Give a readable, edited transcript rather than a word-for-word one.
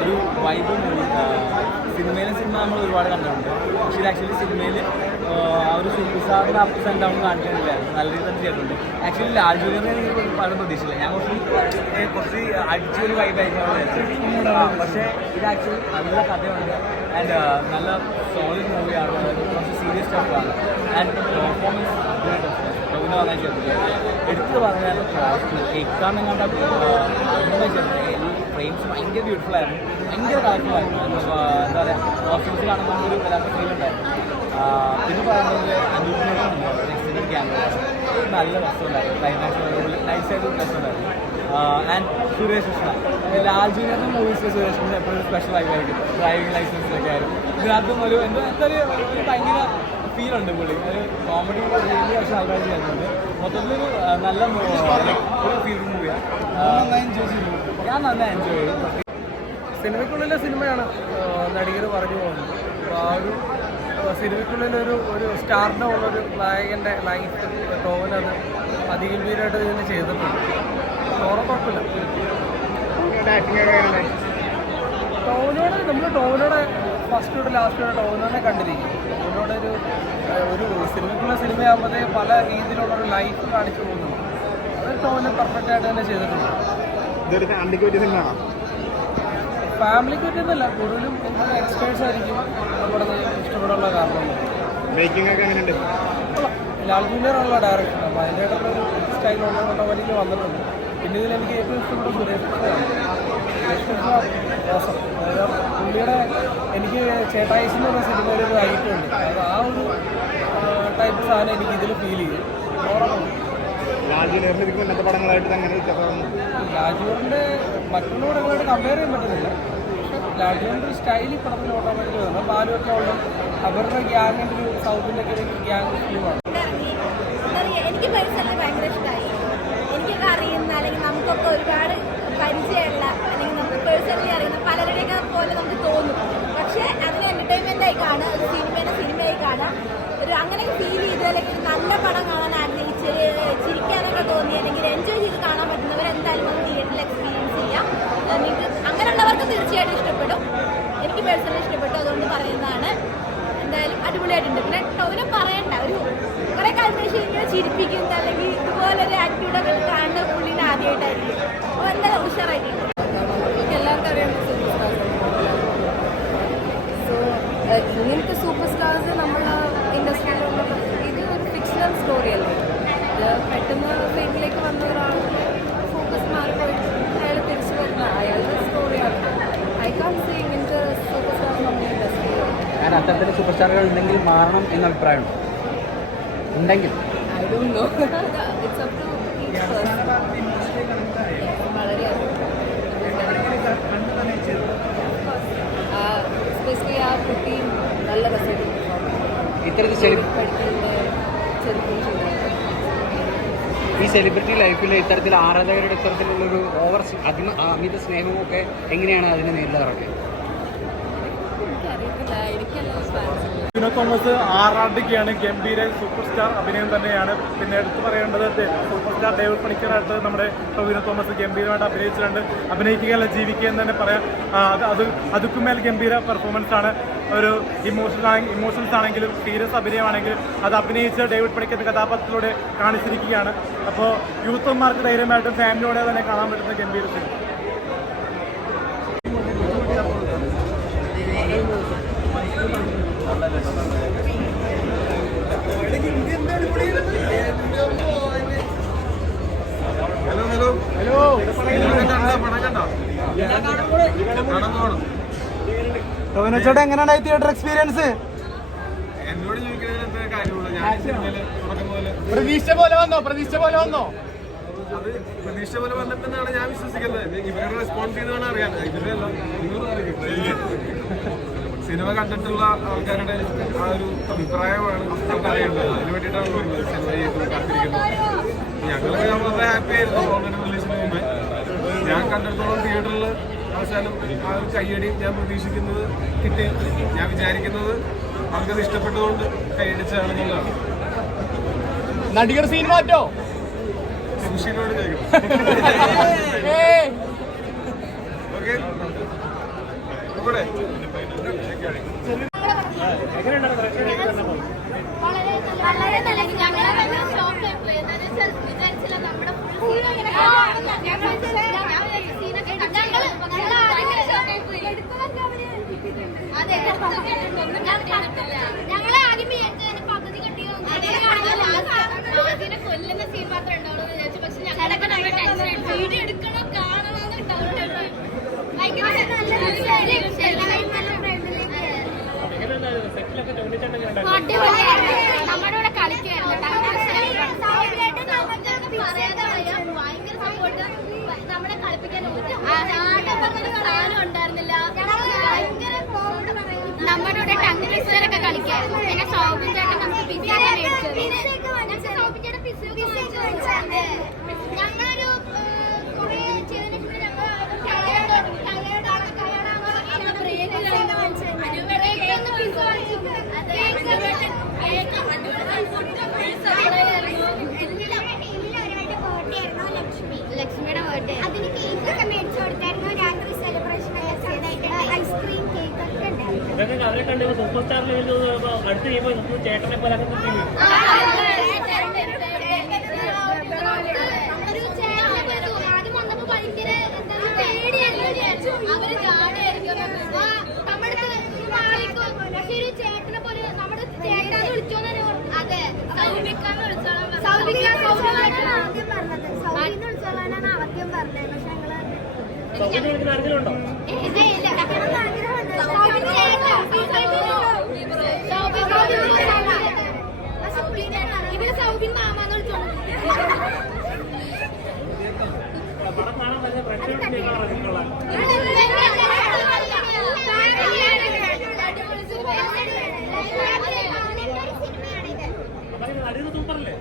ഒരു vibe movie cinema നമ്മൾ ഒരുപാട് കണ്ടിട്ടുണ്ട്. പക്ഷേ ഇത് ആക്ച്വലി സിനിമയിൽ ആ ഒരു സൂപ്പർ സ്റ്റാറിൻ്റെ അപ്സ് ആൻഡ് ഡൗൺ കാണിക്കുന്നില്ലായിരുന്നു. നല്ല രീതിയിൽ തന്നെ ചെയ്തിട്ടുണ്ട്. ആക്ച്വലി ലാൽ ജൂനിയറിനെ എനിക്ക് വളരെ പ്രതീക്ഷയില്ല. ഞാൻ കുറച്ച് അടിച്ചൊരു വൈബായിരുന്നു. പക്ഷേ ഇത് ആക്ച്വലി നല്ല കഥയുണ്ട് ആൻഡ് നല്ല സോളിഡ് മൂവിയാണ്. കുറച്ച് സീരിയസ് സ്റ്റഫാണ് ആൻഡ് പെർഫോമൻസ് ടോവിനോ നന്നായി ചെയ്തിട്ടുണ്ട്. എടുത്ത് പറഞ്ഞാൽ കേൾക്കാമെന്നാണ്ട് നന്നായി ചെയ്തിട്ടുണ്ട്. ഫ്രെയിംസ് ഭയങ്കര ബ്യൂട്ടിഫുൾ ആയിരുന്നു, ഭയങ്കര കളർഫുള്ളായിരുന്നു. എന്താ പറയുക, കോസ്റ്റ്യൂംസ് കാണുമ്പോൾ ഒരു വല്ലാത്ത ഫീൽ ഉണ്ടായിരുന്നു. പിന്നെ പറയുന്നത് അനൂപിന്റെ ക്യാമറ നല്ല രസമുണ്ടായിരുന്നു. ക്ലൈമാക്സ് നൈസായിട്ട് രസമുണ്ടായിരുന്നു. ആൻഡ് സുരേഷ് കൃഷ്ണ, ലാൽ ജൂനിയറിന്റെ മൂവീസ് സുരേഷ് കൃഷ്ണ എപ്പോഴും സ്പെഷ്യൽ ആയിരിക്കും. ഡ്രൈവിംഗ് ലൈസൻസിലൊക്കെ ആയിരുന്നു. ഇതിനകത്തും ഒരു എന്തൊരു ഭയങ്കര ഫീലുണ്ട് പുള്ളി. ഒരു കോമഡി വലിയ പക്ഷേ ആൾക്കാർ ചെയ്യുന്നുണ്ട്. മൊത്തത്തിലൊരു നല്ല ഒരു ഫീൽ മൂവിയാണ്. ഞാൻ നന്നായി എൻജോയ് ചെയ്തു. സിനിമയ്ക്കുള്ളിലെ സിനിമയാണ് നടികർ പറഞ്ഞു പോകുന്നത്. അപ്പോൾ ആ ഒരു സിനിമയ്ക്കുള്ളിലൊരു സ്റ്റാറിൻ്റെ ഉള്ളൊരു നായകൻ്റെ ലൈഫ് ടോവിനത് അതിഗംഭീരമായിട്ട് ഇതിന് ചെയ്തിട്ടുണ്ട്. കുഴപ്പമില്ല. ടോവിനോട് ഫസ്റ്റ് തൊട്ട് ലാസ്റ്റ് വരെ ടോവിനോനെ കണ്ടിരിക്കും. ടോവിനോട് ഒരു സിനിമയാകുമ്പോഴത്തേ പല രീതിയിലുള്ളൊരു ലൈഫ് കാണിച്ചു പോകുന്നുണ്ട്. അത് ടോവിന് പെർഫെക്റ്റ് ആയിട്ട് തന്നെ ചെയ്തിട്ടുണ്ട്. ഫാമിലിക്ക് പറ്റുന്നില്ല, കൂടുതലും എക്സ്പേർട്സ് ആയിരിക്കും നമ്മുടെ ഇഷ്ടപ്പെടാനുള്ള കാരണം. ലാൽ ജൂനിയറുള്ള ഡയറക്ഷൻ, അപ്പോൾ അതിൻ്റെതായിട്ടുള്ളൊരു സ്റ്റൈൽ ഓട്ടോമാറ്റിക്കലി വന്നിട്ടുണ്ട്. പിന്നെ ഇതിൽ എനിക്ക് ഏറ്റവും ഇഷ്ടപ്പെട്ട സുരേഷ് കൃഷ്ണയാണ്. സുരേഷ് കൃഷ്ണ മോശം, അതായത് പുള്ളിയുടെ എനിക്ക് ചേട്ടായിസ് എന്ന് പറഞ്ഞ സിനിമയിൽ ഒരു ഐറ്റമുണ്ട്. അത് ആ ഒരു ടൈപ്പ് സാധനം എനിക്ക് ഇതിൽ ഫീൽ ചെയ്യും. ലാൽജൂറിൻ്റെ മറ്റുള്ള പടങ്ങളായിട്ട് കമ്പയർ ചെയ്യാൻ പറ്റുന്നില്ല. പക്ഷെ ലാൽജൂറിൻ്റെ ഒരു സ്റ്റൈലിൽ പടത്തിൽ ഓട്ടോമാറ്റിക് വരുന്നത് ബാലുവൊക്കെ ഉള്ള അവരുടെ ഗ്യാങ്ങിൻ്റെ ഒരു സൗത്തിൻ്റെ ഒക്കെ ഒരു ഗ്യാങ് ഫിലിമാണ്. എനിക്ക് പേഴ്സണലി ഭയങ്കര ഇഷ്ടമായി. എനിക്കൊക്കെ അറിയുന്ന അല്ലെങ്കിൽ നമുക്കൊക്കെ ഒരുപാട് പരിചയമുള്ള അല്ലെങ്കിൽ നമുക്ക് പേഴ്സണലി അറിയുന്ന പലരുടെയൊക്കെ പോലെ നമുക്ക് തോന്നും. പക്ഷേ അതിന് എൻ്റർടൈൻമെൻ്റായി കാണുക, ഒരു സിനിമയായി കാണുക, ഒരു അങ്ങനെ ഫീൽ ചെയ്ത് അല്ലെങ്കിൽ നല്ല പടം കാണാൻ ആഗ്രഹിച്ച് ചിരിക്കാനൊക്കെ തോന്നി അല്ലെങ്കിൽ എൻജോയ് ചെയ്ത് കാണാൻ പറ്റുന്നവർ എന്തായാലും ഒന്ന് തിയേറ്ററിൽ എക്സ്പീരിയൻസ് ചെയ്യാം. നിങ്ങൾക്ക് അങ്ങനെയുള്ളവർക്ക് തീർച്ചയായിട്ടും ഇഷ്ടപ്പെടും. എനിക്ക് പേഴ്സണലി ഇഷ്ടപ്പെട്ടു, അതുകൊണ്ട് പറയുന്നതാണ്. എന്തായാലും അടിപൊളിയായിട്ടുണ്ട്. പിന്നെ ടോവിനെ പറയണ്ട, ഒരു കുറേ കാലത്തിന് ശേഷം ഇങ്ങനെ ചിരിപ്പിക്കുന്നത് അല്ലെങ്കിൽ ഇതുപോലൊരു ആക്ടിവിറ്റൊക്കെ കാണുന്ന പുള്ളിനെ ആദ്യമായിട്ടായിരിക്കും. അപ്പോൾ എന്തായാലും ഉഷാറായിട്ടുണ്ട്. എല്ലാവർക്കും അറിയാവുന്ന സൂപ്പർ സ്റ്റാർസ്. സോ ഇങ്ങനത്തെ സൂപ്പർ സ്റ്റാർസ് നമ്മളെ ഇൻഡസ്ട്രിയിലുള്ള ഇത് ഒരു ഫിക്ഷണൽ സ്റ്റോറി അല്ലേ. ഇത് പെട്ടെന്ന് ഫെയിമിലേക്ക് വന്ന ഒരാളുടെ ഫോക്കസ് മാറിപ്പോയിട്ട് അയാൾ തിരിച്ചു വരുന്ന അയാളുടെ സ്റ്റോറിയാണ്. ഐ കാൺ സീ ഇങ്ങനത്തെ സൂപ്പർ സ്റ്റാർസ് നമ്മുടെ ഇൻഡസ്ട്രിയിൽ. ഞാൻ അത്തരത്തിൽ സൂപ്പർ സ്റ്റാറുകൾ ഉണ്ടെങ്കിൽ മാറണം എന്ന അഭിപ്രായമാണ്. ഉണ്ടെങ്കിൽ I don't know, it's up to each person. വളരെയധികം എസ്പെഷ്യലി ആ കുട്ടിയും നല്ല രസമായിട്ട് ഇത്തരത്തിൽ ഈ സെലിബ്രിറ്റി ലൈഫിൽ ഇത്തരത്തിൽ ആരാധകരുടെ ഇത്തരത്തിലുള്ളൊരു അമിത സ്നേഹവും ഒക്കെ എങ്ങനെയാണ് അതിനെ നേരിടാറൊക്കെ? ടൊവിനോ തോമസ് ആറാടിക്കാണ്. ഗംഭീര സൂപ്പർ സ്റ്റാർ അഭിനയം തന്നെയാണ്. പിന്നെ എടുത്തു പറയേണ്ടത് സൂപ്പർ സ്റ്റാർ ഡേവിഡ് പണിക്കറായിട്ട് നമ്മുടെ ടൊവിനോ തോമസ് ഗംഭീരമായിട്ട് അഭിനയിച്ചിട്ടുണ്ട്. അഭിനയിക്കുകയല്ല ജീവിക്കുക എന്ന് തന്നെ പറയാം. അതുക്കുമേൽ ഗംഭീര പെർഫോമൻസ് ആണ്. ഒരു ഇമോഷൻസ് ആണെങ്കിലും സീരിയസ് അഭിനയമാണെങ്കിലും അത് അഭിനയിച്ച് ഡേവിഡ് പണിക്കർ കഥാപാത്രത്തിലൂടെ കാണിച്ചിരിക്കുകയാണ്. അപ്പോൾ യൂത്തന്മാർക്ക് ധൈര്യമായിട്ടും ഫാമിലിയോടെ തന്നെ കാണാൻ പറ്റുന്ന ഗംഭീര സിനിമ. ടോവിനോ ചേട്ടാ, എങ്ങനെയാണ് തിയേറ്റർ എക്സ്പീരിയൻസ്? എന്നോട് ചോദിക്കുന്നതിന് കാര്യമുള്ളൂ. ഞാൻ പ്രതീക്ഷ പോലെ വന്നോ? അത് പ്രതീക്ഷ പോലെ വന്നിട്ടെന്നാണ് ഞാൻ വിശ്വസിക്കുന്നത്. ഇവരുടെ റെസ്പോൺസ് ചെയ്താണ് അറിയാൻ. ഇവരല്ല, സിനിമ കണ്ടിട്ടുള്ള ആൾക്കാരുടെ ആ ഒരു അഭിപ്രായമാണ് നമുക്ക് അറിയേണ്ടത്. അതിന് വേണ്ടിയിട്ടാണ് സിനിമ ചെയ്ത് കാത്തിരിക്കുന്നത്. ഞങ്ങളൊക്കെ വളരെ ഹാപ്പി ആയിരുന്നു ഓൾറെഡി റിലീസിന് മുമ്പ്. ഞാൻ കണ്ടിടത്തോളം തിയേറ്ററിൽ അവസാനം ആ ഒരു കയ്യടി ഞാൻ പ്രതീക്ഷിക്കുന്നത് കിട്ടി. ഞാൻ വിചാരിക്കുന്നത് അവർക്കത് ഇഷ്ടപ്പെട്ടതുകൊണ്ട് കൈയടിച്ചാണെന്നുള്ളതാണ്. നടികർ സീൻ മാറ്റോ? സുഷിനോട് ചോദിക്കും. ഓക്കെ. ഇവിടെ വളരെ നല്ല ഞങ്ങളെ ഷോക്ക് ആയിപ്പോയി. എന്താണെന്ന് വെച്ചാൽ വിചാരിച്ചില്ല നമ്മുടെ ഞങ്ങളെ ആദ്യം പദ്ധതി കിട്ടിയോ അതിനെ കൊല്ലുന്ന സീൻ മാത്രമേ ഉണ്ടാവുള്ളൂ എന്ന് വിചാരിച്ചു. പക്ഷെ ഞങ്ങളുടെ വീഡിയോ എടുക്കണോ കാണണോ ഭയങ്കര നമ്മുടെ കൂടെ കളിക്കുമായിരുന്നു. ഭയങ്കര സപ്പോർട്ട്. നമ്മളെ കളിപ്പിക്കാൻ സാധനം ഉണ്ടായിരുന്നില്ല. നമ്മുടെ കൂടെ ടങ് ട്വിസ്റ്ററൊക്കെ കളിക്കായിരുന്നു. പിന്നെ സൗബിൻ ചേട്ടൻ നമുക്ക് പിസ്സ ഞങ്ങളൊരു കുറെ ലക്ഷ്മിയുടെ ബർത്ത്ഡേ അതിന് കേക്ക് ഒക്കെ മേടിച്ചു കൊടുത്തായിരുന്നു. രാത്രി സെലിബ്രേഷൻ ഐസ്ക്രീം കേക്ക് ഒക്കെ ഉണ്ടായിരുന്നു. അവരെ കണ്ട് സൂപ്പർ സ്റ്റാർ അടുത്ത് ചെയ്യുമ്പോൾ ചേട്ടനെ പോലെ ആദ്യം വന്നപ്പോ ഭയങ്കര പേടിയായിരുന്നു. അവര് ജാടയായിരിക്കും നമ്മുടെ പക്ഷെ ഒരു ചേട്ടനെ പോലെ നമ്മുടെ ചേട്ടനെ വിളിച്ചോന്ന്. അതെ സൗബിക്കാന്ന് വിളിച്ചോളാം. ആദ്യം പറഞ്ഞത് സൗബിന്ന് വിളിച്ചോളാനാണ് ആദ്യം പറഞ്ഞത്. പക്ഷെ ആരെങ്കിലുണ്ടോ? ഇവര് സൗബിൻ മാമാന്ന് വിളിച്ചോളാം. പടം കാണാൻ വലിയ പ്രശ്നമുള്ള സൂപ്പറല്ലേ?